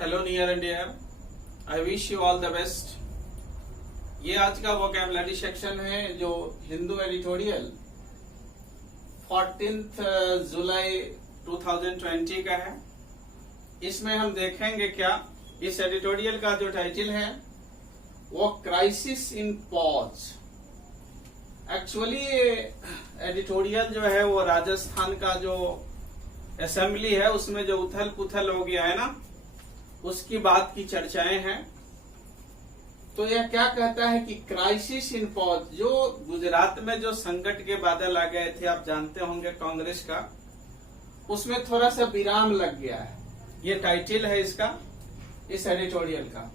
Hello near and dear, I wish you all the best. ये आज का vocabulary section है जो हिंदू एडिटोरियल 14 जुलाई 2020 का है। इसमें हम देखेंगे क्या, इस एडिटोरियल का जो टाइटल है वो crisis in pause. Actually editorial जो है वो राजस्थान का जो असेंबली है उसमें जो उथल पुथल हो गया है ना, उसकी बात की चर्चाएं हैं। तो यह क्या कहता है कि क्राइसिस इन पॉज, जो गुजरात में जो संकट के बादल आ गए थे, आप जानते होंगे कांग्रेस का, उसमें थोड़ा सा विराम लग गया है। ये टाइटल है इसका, इस एडिटोरियल का।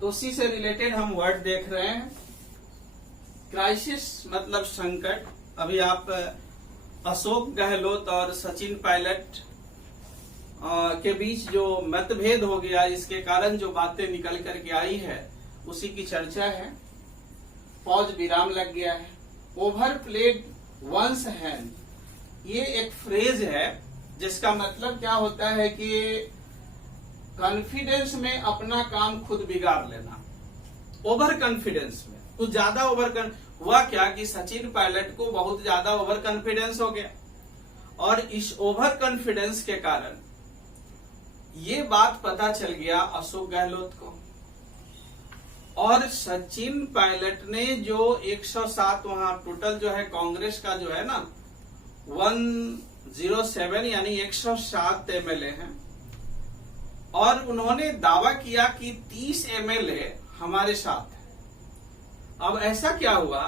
तो उसी से रिलेटेड हम वर्ड देख रहे हैं। क्राइसिस मतलब संकट। अभी आप अशोक गहलोत और सचिन पायलट के बीच जो मतभेद हो गया, इसके कारण जो बातें निकल करके आई है उसी की चर्चा है। फौज विराम लग गया है। ओवर प्लेड वंस हैंड, ये एक फ्रेज है जिसका मतलब क्या होता है कि कॉन्फिडेंस में अपना काम खुद बिगाड़ लेना। ओवर कॉन्फिडेंस में कुछ ज्यादा हुआ क्या कि सचिन पायलट को बहुत ज्यादा ओवर कॉन्फिडेंस हो गया, और इस ओवर कॉन्फिडेंस के कारण ये बात पता चल गया अशोक गहलोत को। और सचिन पायलट ने जो 107 वहां टोटल जो है कांग्रेस का जो है ना 107 यानी 107 एमएलए हैं, और उन्होंने दावा किया कि 30 एमएलए हमारे साथ है। अब ऐसा क्या हुआ,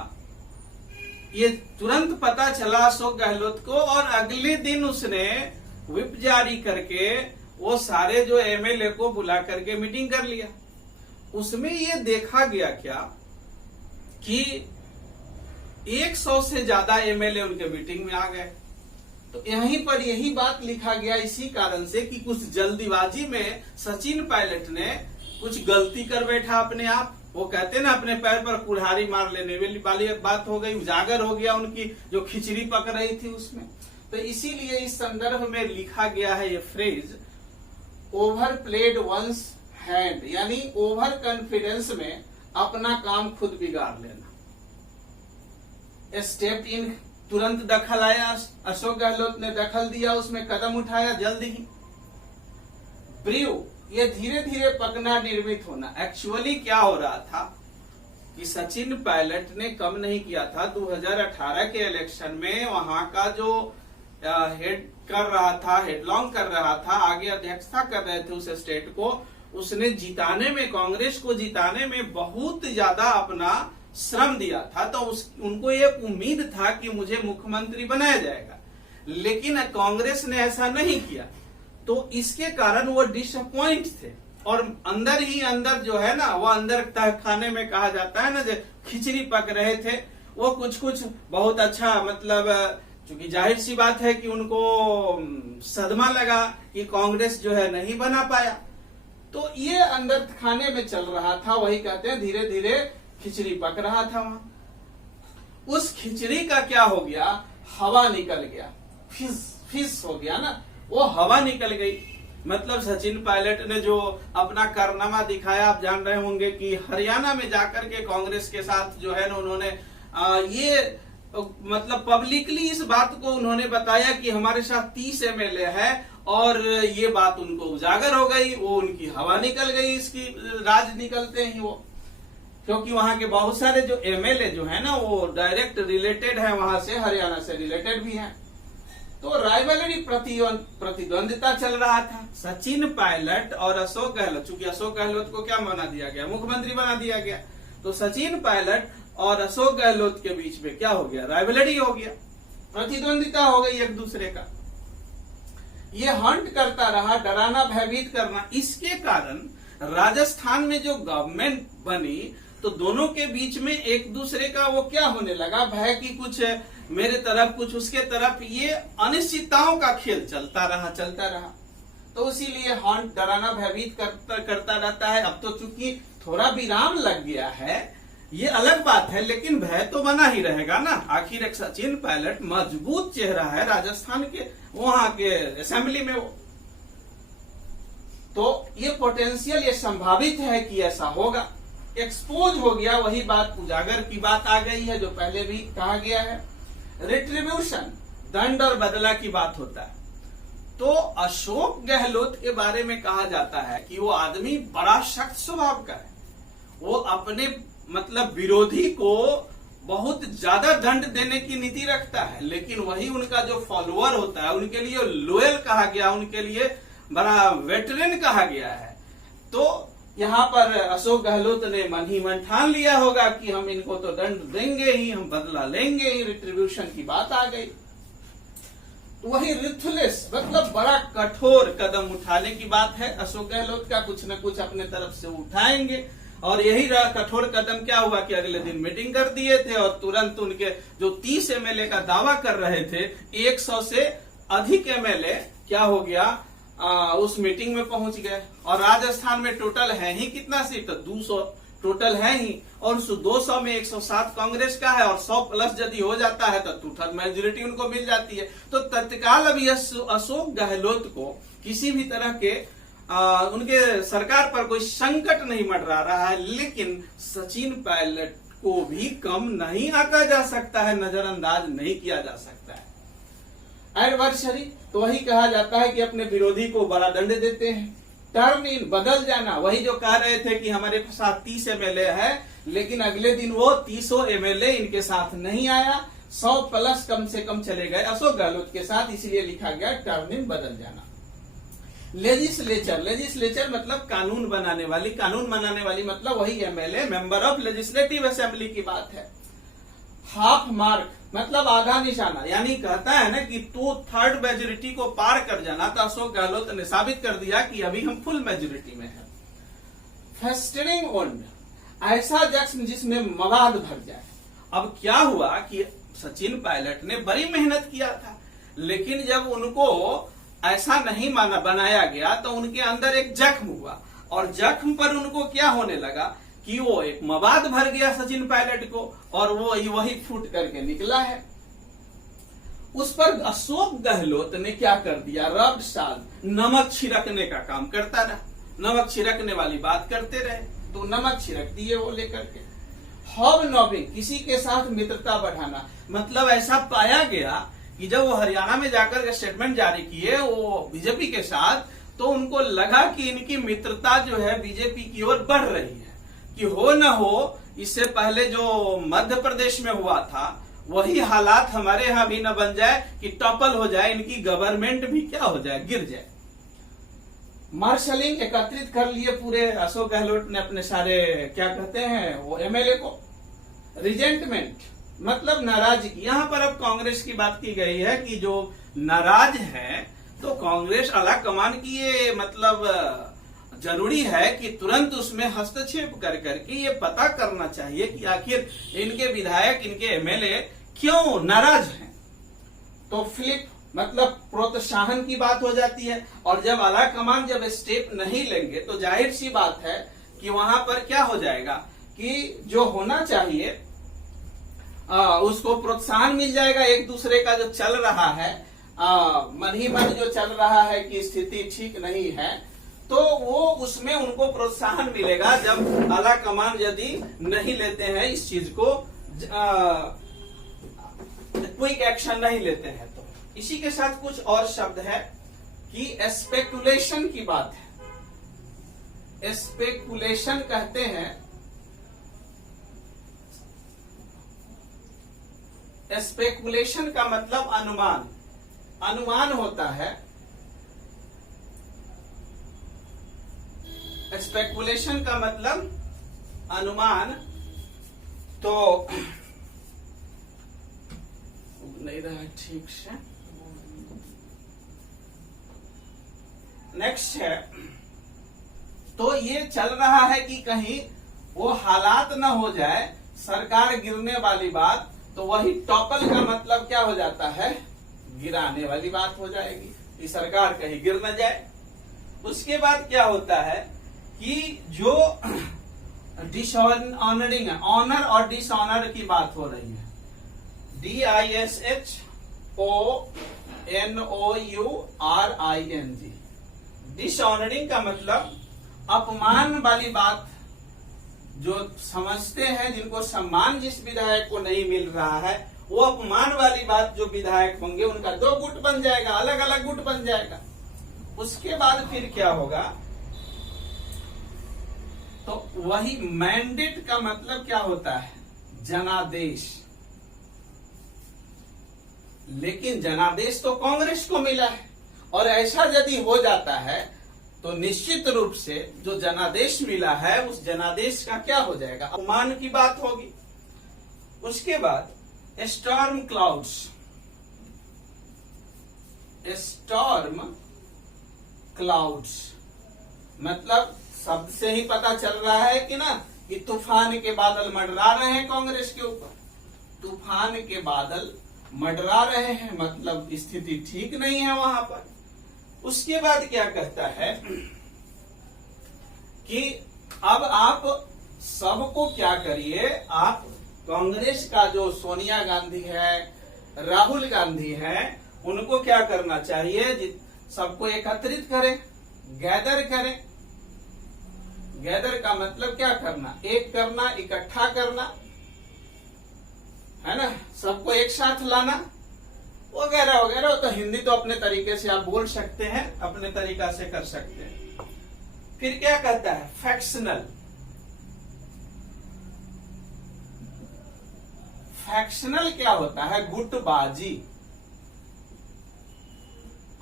ये तुरंत पता चला अशोक गहलोत को, और अगले दिन उसने व्हिप जारी करके वो सारे जो एमएलए को बुला करके मीटिंग कर लिया। उसमें ये देखा गया क्या कि 100 से ज्यादा एमएलए उनके मीटिंग में आ गए। तो यहीं पर यही बात लिखा गया इसी कारण से कि कुछ जल्दीबाजी में सचिन पायलट ने कुछ गलती कर बैठा अपने आप। वो कहते ना अपने पैर पर कुल्हाड़ी मार लेने वाली बात हो गई, उजागर हो गया उनकी जो खिचड़ी पक रही थी उसमें। तो इसीलिए इस संदर्भ में लिखा गया है ये phrase overplayed one's hand, यानी ओवर कॉन्फिडेंस में अपना काम खुद बिगाड़ लेना। स्टेप इन, तुरंत दखल आया, अशोक गहलोत ने दखल दिया, उसमें कदम उठाया जल्दी ही। ब्रीव, ये धीरे धीरे पकना, निर्मित होना। एक्चुअली क्या हो रहा था कि सचिन पायलट ने कम नहीं किया था 2018 के इलेक्शन में वहां का जो हेड कर रहा था, हेडलॉन्ग कर रहा था, आगे अध्यक्षता कर रहे थे उस स्टेट को, उसने जिताने में, कांग्रेस को जिताने में बहुत ज्यादा अपना श्रम दिया था। तो उनको ये उम्मीद था कि मुझे मुख्यमंत्री बनाया जाएगा, लेकिन कांग्रेस ने ऐसा नहीं किया। तो इसके कारण वो डिसअपॉइंट थे, और अंदर ही अंदर जो है ना, वो अंदर तहखाने में कहा जाता है ना, जो खिचड़ी पक रहे थे, वो कुछ बहुत अच्छा, मतलब चूंकि जाहिर सी बात है कि उनको सदमा लगा कि कांग्रेस जो है नहीं बना पाया। तो ये अंदर खाने में चल रहा था, वही कहते हैं धीरे धीरे खिचड़ी पक रहा था वहां। उस खिचड़ी का क्या हो गया, हवा निकल गया, फिस हो गया ना, वो हवा निकल गई। मतलब सचिन पायलट ने जो अपना कारनामा दिखाया, आप जान रहे होंगे कि हरियाणा में जाकर के कांग्रेस के साथ जो है ना उन्होंने ये मतलब पब्लिकली इस बात को उन्होंने बताया कि हमारे साथ 30 एमएलए है, और ये बात उनको उजागर हो गई, वो उनकी हवा निकल गई, इसकी राज निकलते ही वो, क्योंकि वहां के बहुत सारे जो एमएलए जो है ना वो डायरेक्ट रिलेटेड है वहां से, हरियाणा से रिलेटेड भी हैं। तो राइवलरी, प्रतिद्वंदिता चल रहा था सचिन पायलट और अशोक गहलोत। चूंकि अशोक गहलोत को क्या बना दिया गया, मुख्यमंत्री बना दिया गया, तो सचिन पायलट और अशोक गहलोत के बीच में क्या हो गया, राइवलरी हो गया, प्रतिद्वंदिता हो गई एक दूसरे का। ये हंट करता रहा, डराना, भयभीत करना। इसके कारण राजस्थान में जो गवर्नमेंट बनी तो दोनों के बीच में एक दूसरे का वो क्या होने लगा, भय की, कुछ मेरे तरफ कुछ उसके तरफ, ये अनिश्चितताओं का खेल चलता रहा। तो इसीलिए हंट, डराना, भयभीत करता रहता है। अब तो चूंकि थोड़ा विराम लग गया है, ये अलग बात है, लेकिन भय तो बना ही रहेगा ना। आखिर एक सचिन पायलट मजबूत चेहरा है राजस्थान के, वहां के असेंबली में वो। तो ये पोटेंशियल, ये संभावित है कि ऐसा होगा। एक्सपोज हो गया, वही बात उजागर की बात आ गई है जो पहले भी कहा गया है। रिट्रीब्यूशन, दंड और बदला की बात होता है। तो अशोक गहलोत के बारे में कहा जाता है कि वो आदमी बड़ा सख्त स्वभाव का है। वो अपने मतलब विरोधी को बहुत ज्यादा दंड देने की नीति रखता है, लेकिन वही उनका जो फॉलोअर होता है उनके लिए लोयल कहा गया, उनके लिए बड़ा वेटरन कहा गया है। तो यहाँ पर अशोक गहलोत ने मन ही मन ठान लिया होगा कि हम इनको तो दंड देंगे ही, हम बदला लेंगे ही, रिट्रीब्यूशन की बात आ गई। तो वही रिथलेस मतलब बड़ा कठोर कदम उठाने की बात है अशोक गहलोत का, कुछ न कुछ अपने तरफ से उठाएंगे। और यही रहा कठोर कदम। क्या हुआ कि अगले दिन मीटिंग कर दिए थे और तुरंत उनके जो 30 एमएलए का दावा कर रहे थे, 100 से अधिक एमएलए क्या हो गया, उस मीटिंग में पहुंच गए। और राजस्थान में टोटल है ही कितना सीट, तो 200 टोटल है ही, और उस 200 में 107 कांग्रेस का है और 100 प्लस यदि हो जाता है तो 2/3 मेजोरिटी उनको मिल जाती है। तो तत्काल अभी अशोक गहलोत को किसी भी तरह के उनके सरकार पर कोई संकट नहीं मंडरा रहा है, लेकिन सचिन पायलट को भी कम नहीं आंका जा सकता है, नजरअंदाज नहीं किया जा सकता है। एडवर्सरी, तो वही कहा जाता है कि अपने विरोधी को बड़ा दंड देते हैं। टर्न इन, बदल जाना, वही जो कह रहे थे कि हमारे साथ 30 एमएलए है, लेकिन अगले दिन वो 30 एमएलए इनके साथ नहीं आया, 100 प्लस कम से कम चले गए अशोक गहलोत के साथ, इसलिए लिखा गया टर्न इन, बदल जाना। लेजिस्लेचर, लेजिस्लेचर मतलब कानून बनाने वाली, कानून बनाने वाली मतलब वही MLA, member of legislative assembly की बात है। हाफ मार्क मतलब आधा निशाना, यानी कहता है ना कि 2/3 मेजोरिटी को पार कर जाना, तो अशोक गहलोत ने साबित कर दिया कि अभी हम फुल मेजोरिटी में हैं। फेस्टरिंग ओंड, ऐसा जख्म जिसमें मवाद भर जाए। अब क्या हुआ कि सचिन पायलट ने बड़ी मेहनत किया था, लेकिन जब उनको ऐसा नहीं माना बनाया गया तो उनके अंदर एक जख्म हुआ, और जख्म पर उनको क्या होने लगा कि वो एक मवाद भर गया सचिन पायलट को, और वो वही फूट करके निकला है। उस पर अशोक गहलोत ने क्या कर दिया, रब साल नमक छिड़कने का काम करता रहा, नमक छिड़कने वाली बात करते रहे, तो नमक छिड़क दिए वो लेकर के। हॉब नॉबिंग, किसी के साथ मित्रता बढ़ाना, मतलब ऐसा पाया गया कि जब वो हरियाणा में जाकर के स्टेटमेंट जारी किए वो बीजेपी के साथ, तो उनको लगा कि इनकी मित्रता जो है बीजेपी की ओर बढ़ रही है, कि हो न हो इससे पहले जो मध्य प्रदेश में हुआ था वही हालात हमारे यहां भी न बन जाए कि टॉपल हो जाए, इनकी गवर्नमेंट भी क्या हो जाए, गिर जाए। मार्शलिंग, एकत्रित कर लिए पूरे अशोक गहलोत ने अपने सारे क्या कहते हैं वो एमएलए को। रिजेंटमेंट मतलब नाराजगी, यहां पर अब कांग्रेस की बात की गई है कि जो नाराज है तो कांग्रेस आला कमान की ये मतलब जरूरी है कि तुरंत उसमें हस्तक्षेप कर करके ये पता करना चाहिए कि आखिर इनके विधायक, इनके एमएलए क्यों नाराज हैं। तो फ्लिप मतलब प्रोत्साहन की बात हो जाती है, और जब आला कमान जब स्टेप नहीं लेंगे तो जाहिर सी बात है कि वहां पर क्या हो जाएगा कि जो होना चाहिए उसको प्रोत्साहन मिल जाएगा। एक दूसरे का जो चल रहा है मन ही मन जो चल रहा है कि स्थिति ठीक नहीं है, तो वो उसमें उनको प्रोत्साहन मिलेगा जब आला कमान यदि नहीं लेते हैं इस चीज को, क्विक एक्शन नहीं लेते हैं। तो इसी के साथ कुछ और शब्द है कि स्पेकुलेशन की बात है। स्पेकुलेशन कहते हैं, स्पेकुलेशन का मतलब अनुमान, अनुमान होता है। स्पेकुलेशन का मतलब अनुमान। तो नहीं रहा ठीक से, नेक्स्ट है। तो ये चल रहा है कि कहीं वो हालात ना हो जाए, सरकार गिरने वाली बात, तो वही टॉपल का मतलब क्या हो जाता है, गिराने वाली बात हो जाएगी कि सरकार कहीं गिर न जाए। उसके बाद क्या होता है कि जो डिसऑनरिंग है, ऑनर और डिसऑनर की बात हो रही है। DISHONOURING, डिसऑनरिंग का मतलब अपमान वाली बात, जो समझते हैं जिनको सम्मान जिस विधायक को नहीं मिल रहा है, वो अपमान वाली बात जो विधायक होंगे उनका दो गुट बन जाएगा, अलग अलग गुट बन जाएगा। उसके बाद फिर क्या होगा, तो वही मैंडेट का मतलब क्या होता है, जनादेश। लेकिन जनादेश तो कांग्रेस को मिला है, और ऐसा यदि हो जाता है तो निश्चित रूप से जो जनादेश मिला है उस जनादेश का क्या हो जाएगा, अपमान की बात होगी। उसके बाद स्टॉर्म क्लाउड्स, स्टॉर्म क्लाउड्स मतलब शब्द से ही पता चल रहा है कि ना, कि तूफान के बादल मंडरा रहे हैं कांग्रेस के ऊपर। तूफान के बादल मंडरा रहे हैं मतलब स्थिति ठीक नहीं है वहां पर। उसके बाद क्या कहता है कि अब आप सबको क्या करिए, आप कांग्रेस का जो सोनिया गांधी है, राहुल गांधी है, उनको क्या करना चाहिए, सबको एकत्रित करें, गैदर करें। गैदर का मतलब क्या करना, एक करना, इकट्ठा करना, है ना, सबको एक साथ लाना वगैरह वगैरह। तो हिंदी तो अपने तरीके से आप बोल सकते हैं, अपने तरीका से कर सकते हैं। फिर क्या कहता है, फैक्शनल। फैक्शनल क्या होता है, गुटबाजी।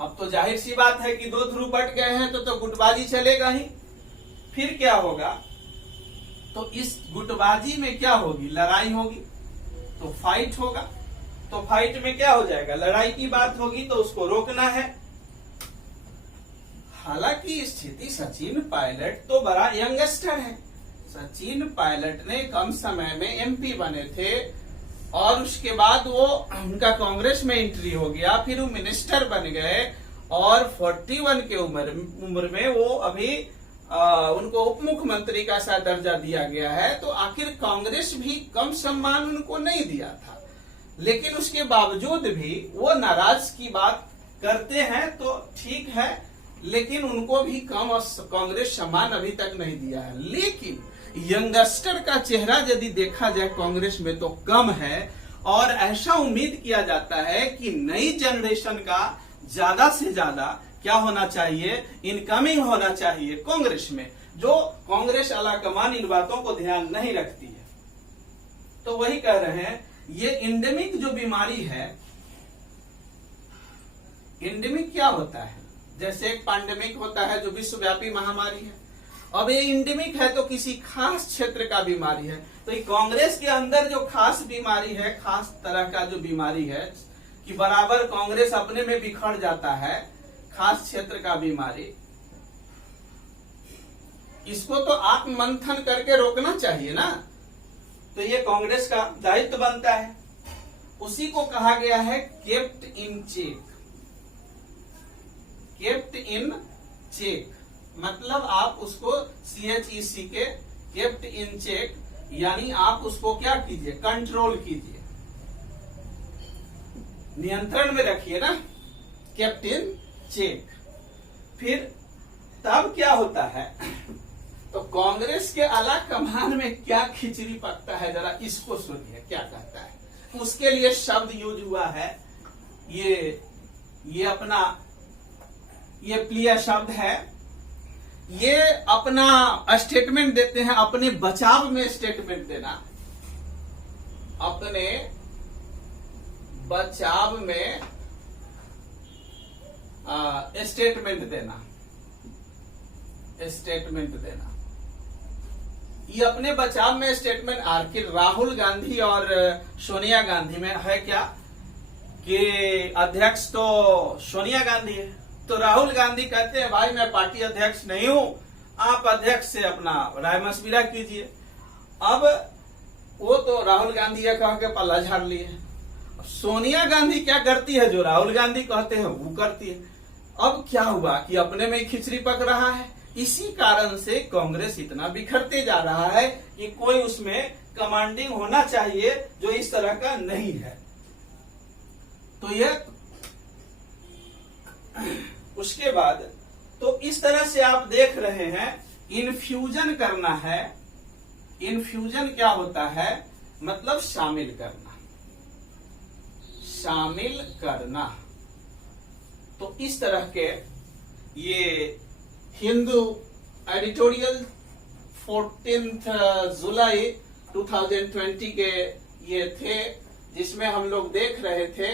अब तो जाहिर सी बात है कि दो ध्रुव बट गए हैं तो गुटबाजी चलेगा ही। फिर क्या होगा, तो इस गुटबाजी में क्या होगी, लड़ाई होगी, तो फाइट होगा। तो फाइट में क्या हो जाएगा, लड़ाई की बात होगी, तो उसको रोकना है। हालांकि स्थिति सचिन पायलट तो बड़ा यंगस्टर है। सचिन पायलट ने कम समय में एमपी बने थे और उसके बाद वो उनका कांग्रेस में एंट्री हो गया, फिर वो मिनिस्टर बन गए और 41 के उम्र में वो अभी उनको उप मुख्यमंत्री का सा दर्जा दिया गया है। तो आखिर कांग्रेस भी कम सम्मान उनको नहीं दिया था, लेकिन उसके बावजूद भी वो नाराज की बात करते हैं तो ठीक है, लेकिन उनको भी कम कांग्रेस सम्मान अभी तक नहीं दिया है। लेकिन यंगस्टर का चेहरा यदि देखा जाए कांग्रेस में तो कम है, और ऐसा उम्मीद किया जाता है कि नई जनरेशन का ज्यादा से ज्यादा क्या होना चाहिए, इनकमिंग होना चाहिए कांग्रेस में, जो कांग्रेस आलाकमान इन बातों को ध्यान नहीं रखती है। तो वही कह रहे हैं, ये इंडेमिक जो बीमारी है, इंडेमिक क्या होता है, जैसे एक पैंडेमिक होता है जो विश्वव्यापी महामारी है। अब ये इंडेमिक है तो किसी खास क्षेत्र का बीमारी है। तो ये कांग्रेस के अंदर जो खास बीमारी है, खास तरह का जो बीमारी है कि बराबर कांग्रेस अपने में बिखर जाता है, खास क्षेत्र का बीमारी, इसको तो आप मंथन करके रोकना चाहिए ना। तो ये कांग्रेस का दायित्व बनता है। उसी को कहा गया है kept in check. Kept in check मतलब आप उसको CHEC के केप्ट इन चेक, यानी आप उसको क्या कीजिए, कंट्रोल कीजिए, नियंत्रण में रखिए ना, केप्ट इन चेक। फिर तब क्या होता है, तो कांग्रेस के आला कमान में क्या खिचड़ी पकता है, जरा इसको सुनिए क्या कहता है। उसके लिए शब्द यूज हुआ है, ये अपना ये प्रिय शब्द है। ये अपना स्टेटमेंट देते हैं, अपने बचाव में स्टेटमेंट देना, अपने बचाव में स्टेटमेंट देना, स्टेटमेंट देना। ये अपने बचाव में स्टेटमेंट आखिर राहुल गांधी और सोनिया गांधी में है क्या, कि अध्यक्ष तो सोनिया गांधी है, तो राहुल गांधी कहते हैं भाई मैं पार्टी अध्यक्ष नहीं हूं, आप अध्यक्ष से अपना राय मशविरा कीजिए। अब वो तो राहुल गांधी ये कह के पल्ला झाड़ लिए। सोनिया गांधी क्या करती है, जो राहुल गांधी कहते हैं वो करती है। अब क्या हुआ कि अपने में खिचड़ी पक रहा है। इसी कारण से कांग्रेस इतना बिखरते जा रहा है कि कोई उसमें कमांडिंग होना चाहिए जो इस तरह का नहीं है। तो यह उसके बाद तो इस तरह से आप देख रहे हैं इन्फ्यूजन करना है। इन्फ्यूजन क्या होता है? मतलब शामिल करना, शामिल करना। तो इस तरह के ये हिंदू एडिटोरियल 14 जुलाई 2020 के ये थे, जिसमें हम लोग देख रहे थे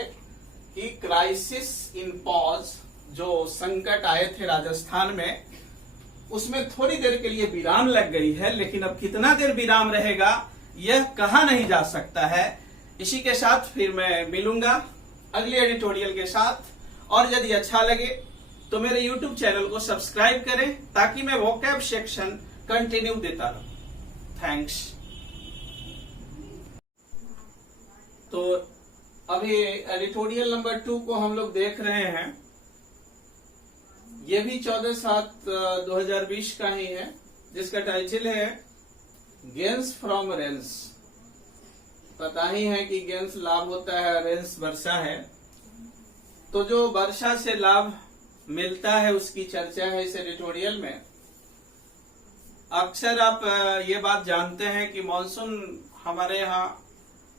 कि क्राइसिस इन पॉज, जो संकट आए थे राजस्थान में, उसमें थोड़ी देर के लिए विराम लग गई है, लेकिन अब कितना देर विराम रहेगा यह कहा नहीं जा सकता है। इसी के साथ फिर मैं मिलूंगा अगले एडिटोरियल के साथ, और यदि अच्छा लगे तो मेरे YouTube चैनल को सब्सक्राइब करें ताकि मैं वोकैब सेक्शन कंटिन्यू देता रहूं। थैंक्स। तो अभी एडिटोरियल नंबर 2 को हम लोग देख रहे हैं। ये भी 14/7/2020 का ही है, जिसका टाइटल है गेन्स फ्रॉम रेंस। पता ही है कि गेन्स लाभ होता है, रेंस वर्षा है। तो जो वर्षा से लाभ मिलता है उसकी चर्चा है इस एडिटोरियल में। अक्सर आप ये बात जानते हैं कि मॉनसून हमारे यहाँ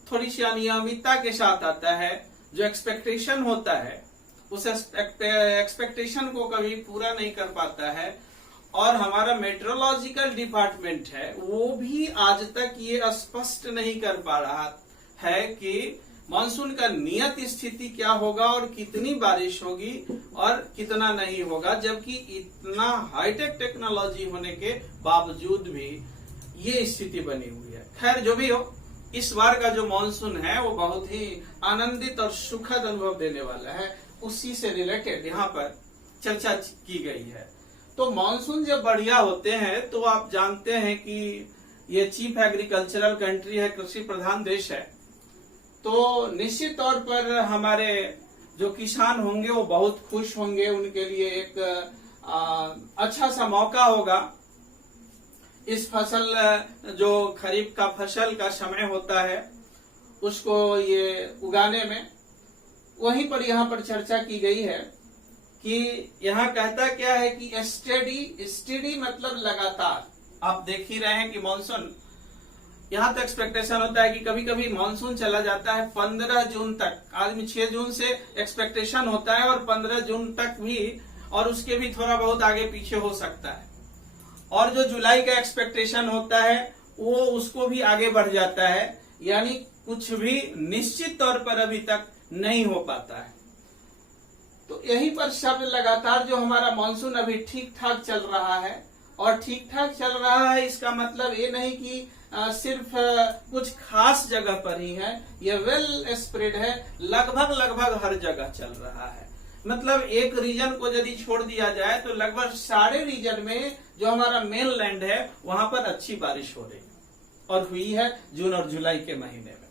थोड़ी सी अनियमितता के साथ आता है। जो एक्सपेक्टेशन होता है उस एक्सपेक्टेशन को कभी पूरा नहीं कर पाता है, और हमारा मेट्रोलॉजिकल डिपार्टमेंट है वो भी आज तक ये स्पष्ट नहीं कर पा रहा है कि मानसून का नियत स्थिति क्या होगा और कितनी बारिश होगी और कितना नहीं होगा, जबकि इतना हाईटेक टेक्नोलॉजी होने के बावजूद भी ये स्थिति बनी हुई है। खैर जो भी हो, इस बार का जो मानसून है वो बहुत ही आनंदित और सुखद अनुभव देने वाला है। उसी से रिलेटेड यहाँ पर चर्चा की गई है। तो मानसून जब बढ़िया होते हैं तो आप जानते हैं कि ये चीफ एग्रीकल्चरल कंट्री है, कृषि प्रधान देश है, तो निश्चित तौर पर हमारे जो किसान होंगे वो बहुत खुश होंगे। उनके लिए एक अच्छा सा मौका होगा। इस फसल, जो खरीफ का फसल का समय होता है, उसको ये उगाने में, वहीं पर यहाँ पर चर्चा की गई है कि यहाँ कहता क्या है कि स्टेडी मतलब लगातार। आप देख ही रहे हैं कि मानसून, यहाँ तो एक्सपेक्टेशन होता है कि कभी कभी मानसून चला जाता है 15 जून तक। आज में 6 जून से एक्सपेक्टेशन होता है और 15 जून तक भी, और उसके भी थोड़ा बहुत आगे पीछे हो सकता है। और जो जुलाई का एक्सपेक्टेशन होता है वो उसको भी आगे बढ़ जाता है। यानी कुछ भी निश्चित तौर पर अभी तक नहीं हो पाता है। तो यहीं पर शब्द लगातार, जो हमारा मानसून अभी ठीक ठाक चल रहा है, और ठीक ठाक चल रहा है इसका मतलब ये नहीं कि सिर्फ कुछ खास जगह पर ही है। ये वेल स्प्रेड है, लगभग हर जगह चल रहा है। मतलब एक रीजन को यदि छोड़ दिया जाए तो लगभग सारे रीजन में जो हमारा मेन लैंड है वहां पर अच्छी बारिश हो रही है, और हुई है जून और जुलाई के महीने में।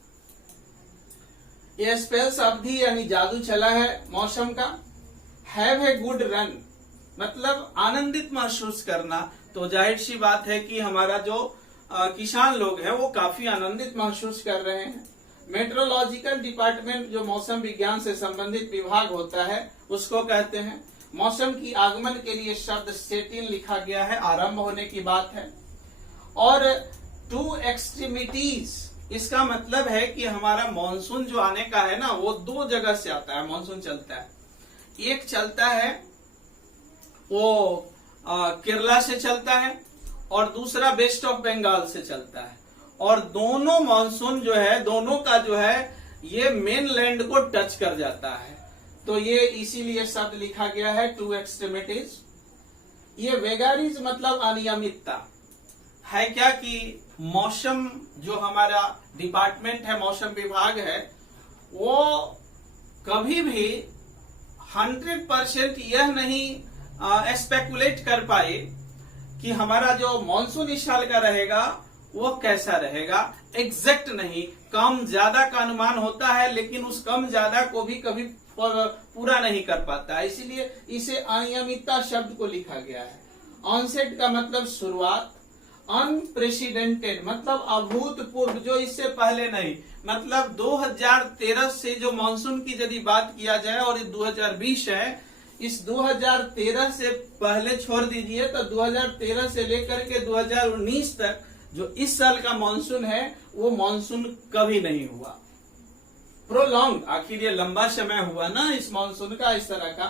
ये स्पेल्स अवधि यानी जादू चला है मौसम का। हैव ए गुड रन मतलब आनंदित महसूस करना। तो जाहिर सी बात है कि हमारा जो किसान लोग हैं वो काफी आनंदित महसूस कर रहे हैं। मेट्रोलॉजिकल डिपार्टमेंट, जो मौसम विज्ञान से संबंधित विभाग होता है, उसको कहते हैं। मौसम की आगमन के लिए शब्द सेटिन लिखा गया है, आरंभ होने की बात है। और टू एक्सट्रीमिटीज, इसका मतलब है कि हमारा मानसून जो आने का है ना, वो 2 जगह से आता है। मानसून चलता है, एक चलता है वो केरला से चलता है, और दूसरा वेस्ट ऑफ बंगाल से चलता है। और दोनों मानसून जो है, दोनों का जो है ये मेन लैंड को टच कर जाता है। तो ये इसीलिए शब्द लिखा गया है टू एक्सट्रीमिटीज। ये वेगारीज मतलब अनियमितता है क्या कि मौसम, जो हमारा डिपार्टमेंट है, मौसम विभाग है, वो कभी भी 100% यह नहीं स्पेकुलेट कर पाए कि हमारा जो मानसून इस साल का रहेगा वो कैसा रहेगा। एग्जैक्ट नहीं, कम ज्यादा का अनुमान होता है, लेकिन उस कम ज्यादा को भी कभी पूरा नहीं कर पाता है। इसीलिए इसे अनियमितता शब्द को लिखा गया है। ऑनसेट का मतलब शुरुआत, अनप्रेसिडेंटेड मतलब अभूतपूर्व, जो इससे पहले नहीं। मतलब 2013 से जो मानसून की यदि बात किया जाए और ये 2020 है, इस 2013 से पहले छोड़ दीजिए तो 2013 से लेकर के 2019 तक जो इस साल का मानसून है वो मानसून कभी नहीं हुआ। प्रोलॉन्ग, आखिर ये लंबा समय हुआ ना इस मानसून का इस तरह का,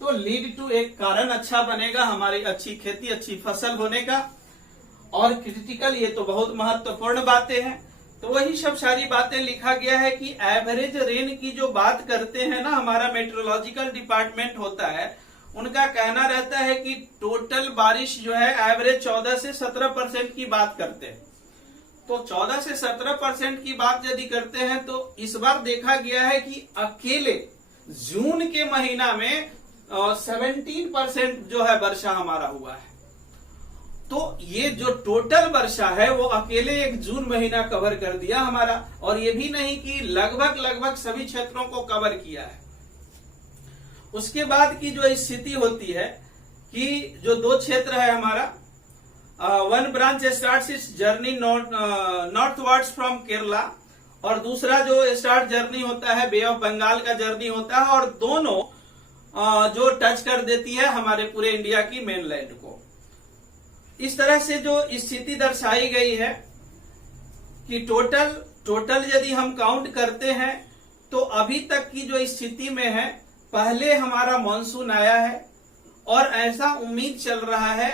तो लीड टू एक कारण अच्छा बनेगा हमारी अच्छी खेती अच्छी फसल होने का। और क्रिटिकल, ये तो बहुत महत्वपूर्ण बातें हैं, तो वही सब सारी बातें लिखा गया है कि एवरेज रेन की जो बात करते हैं ना हमारा मेट्रोलॉजिकल डिपार्टमेंट होता है, उनका कहना रहता है कि टोटल बारिश जो है एवरेज 14 से 17% की बात करते हैं। तो 14 से 17% की बात यदि करते हैं तो इस बार देखा गया है कि अकेले जून के महीना में 17% जो है वर्षा हमारा हुआ है। तो ये जो टोटल वर्षा है वो अकेले एक जून महीना कवर कर दिया हमारा, और ये भी नहीं कि लगभग सभी क्षेत्रों को कवर किया है। उसके बाद की जो स्थिति होती है कि जो दो क्षेत्र है हमारा, one branch starts it's journey northwards from Kerala, और दूसरा जो स्टार्ट जर्नी होता है बे ऑफ बंगाल का जर्नी होता है, और दोनों जो टच कर देती है हमारे पूरे इंडिया की मेनलैंड को। इस तरह से जो स्थिति दर्शाई गई है कि टोटल यदि हम काउंट करते हैं तो अभी तक की जो स्थिति में है, पहले हमारा मानसून आया है और ऐसा उम्मीद चल रहा है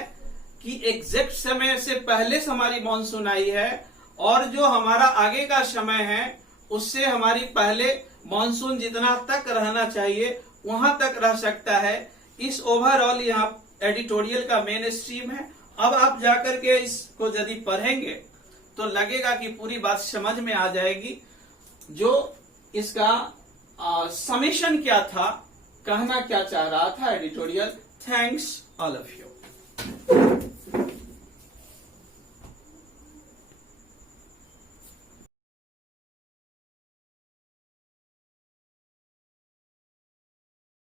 कि एग्जैक्ट समय से पहले से हमारी मानसून आई है, और जो हमारा आगे का समय है उससे हमारी पहले मानसून जितना तक रहना चाहिए वहां तक रह सकता है। इस ओवरऑल यहाँ एडिटोरियल का मेन स्ट्रीम है। अब आप जाकर के इसको यदि पढ़ेंगे तो लगेगा कि पूरी बात समझ में आ जाएगी, जो इसका समेशन क्या था, कहना क्या चाह रहा था editorial. Thanks all of you.